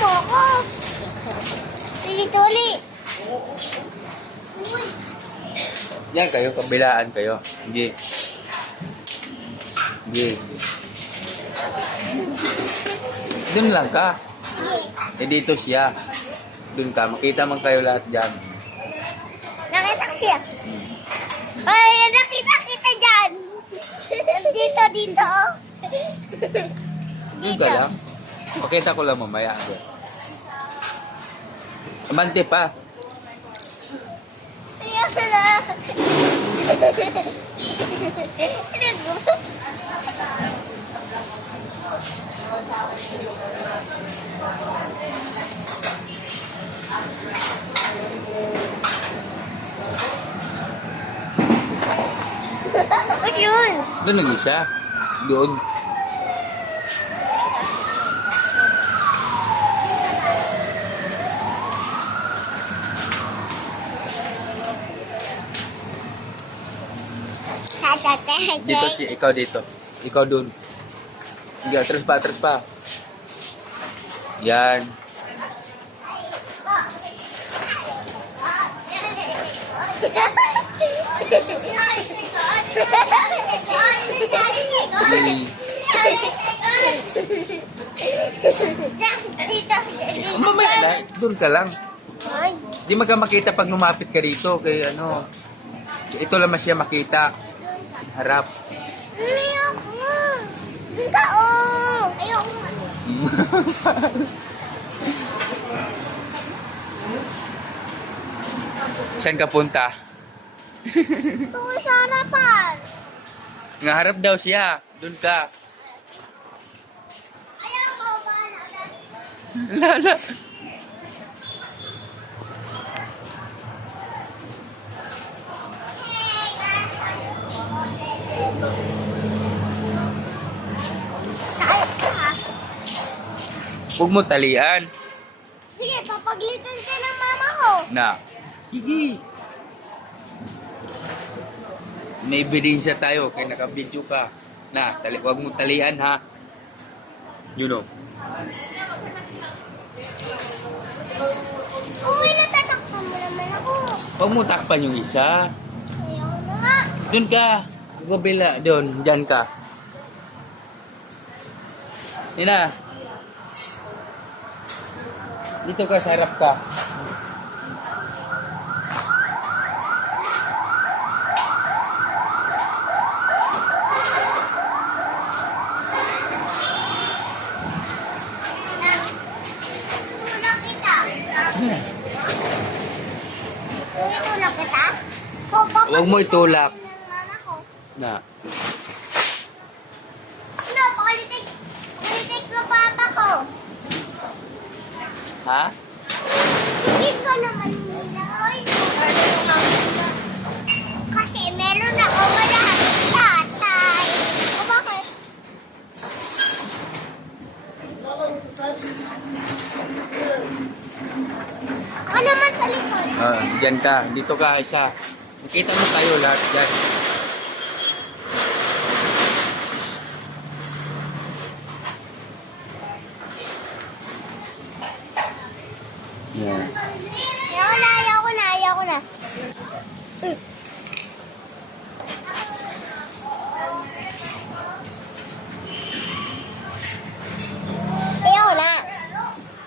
mo ako. Tuli-tuli. Uy. Yan kayo, kabilaan kayo. Hindi. Hindi. Doon lang ka. Eh dito siya. Doon ka. Makita man kayo lahat dyan. Nakita ko siya. Ay, nakita kita dyan. Dito, dito. Doon ka lang. Makita ko lang mamaya. Amante pa. Ayun na. Ayun. Doon lagi siya. Doon. Dito si ikaw dito. Ikaw doon. Hindi, terus pa, terus pa. Yan. Mamaya na, doon ka lang. Di magkamakita pag lumapit ka dito kay ano. Ito lang siya makita. Harap. Ayoko. Tao. Ayoko. Saan ka punta? Ito sa harapan. Nga harap daw siya. Doon ka. Ayoko ba na? Lala. Huwag mo talian. Sige, papaglitan ka ng mama ko. Na. Sige. May ebidensya tayo kaya naka-video ka. Na, huwag mo talian ha. You know. Uy, natatakpan mo naman ako. Huwag mo takpan yung isa. Ayaw na nga. Doon ka. Gabila. Doon. Diyan ka. Ina. Dito ka, sa harap ka. Tulak kita. Tulak kita? Huwag mo itulak. Ng mama ko. Na. No, pakalitik. Pakalitik ko papa ko. Ha? Hindi ko naman nila. Kasi meron ako marami tatay. O bakit? Ako naman sa likod. Diyan ka. Dito ka, isa. Makita mo tayo lahat dyan. Yeah. Ayaw na, ayaw ko na, ayaw ko na.